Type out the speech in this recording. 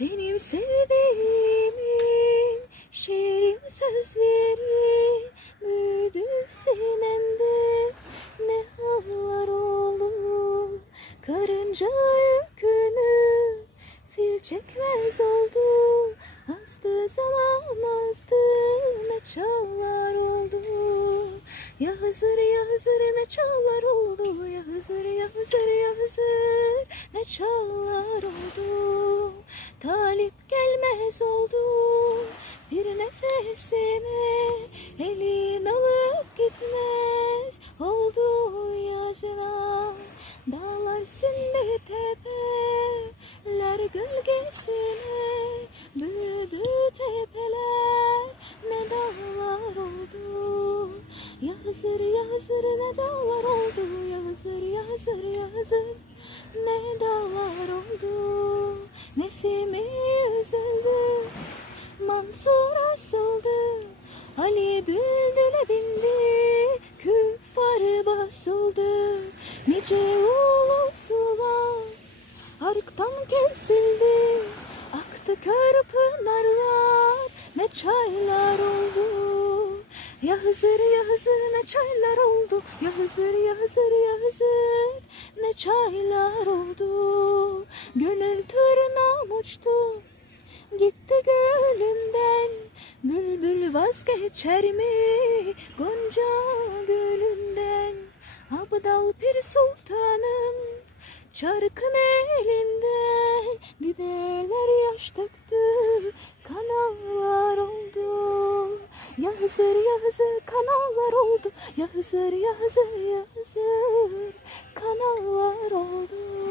Benim sevdiğimin şiirin sözleri büyüdü sinemde, ne hallar oldu. Karınca yükünü fil çekmez oldu. Azdı zaman azdı, ne çağlar oldu. Ya Hızır ya Hızır ne çağlar oldu. Ya Hızır ya Hızır ya Hızır ne çağlar oldu. Talip gelmez oldu bir nefesine, elin alıp gitmez oldu yazına. Dağlar sindi tepeler gölgesine, büyüdü tepeler, ne dağlar oldu. Ya Hızır ya Hızır ne dağlar oldu. Ya Hızır ya Hızır ya Hızır ne dağlar oldu. Nesimi üzüldü, Mansur asıldı, Ali düldüle bindi, küffar basıldı. Nice ulusular arıktan kesildi, aktı kör pınarlar, ne çaylar oldu. Ya Hızır ya Hızır ne çaylar oldu. Ya Hızır ya Hızır ya Hızır ne çaylar oldu. Gönül tırnağım uçtu, gitti gölünden. Bülbül vazgeçer mi Gonca gülünden? Abdal Pir Sultanım çarkın elinde, dideler yaş döktü, kanallar oldu. Ya Hızır ya Hızır kanallar oldu. Ya Hızır ya Hızır ya Hızır kanallar oldu.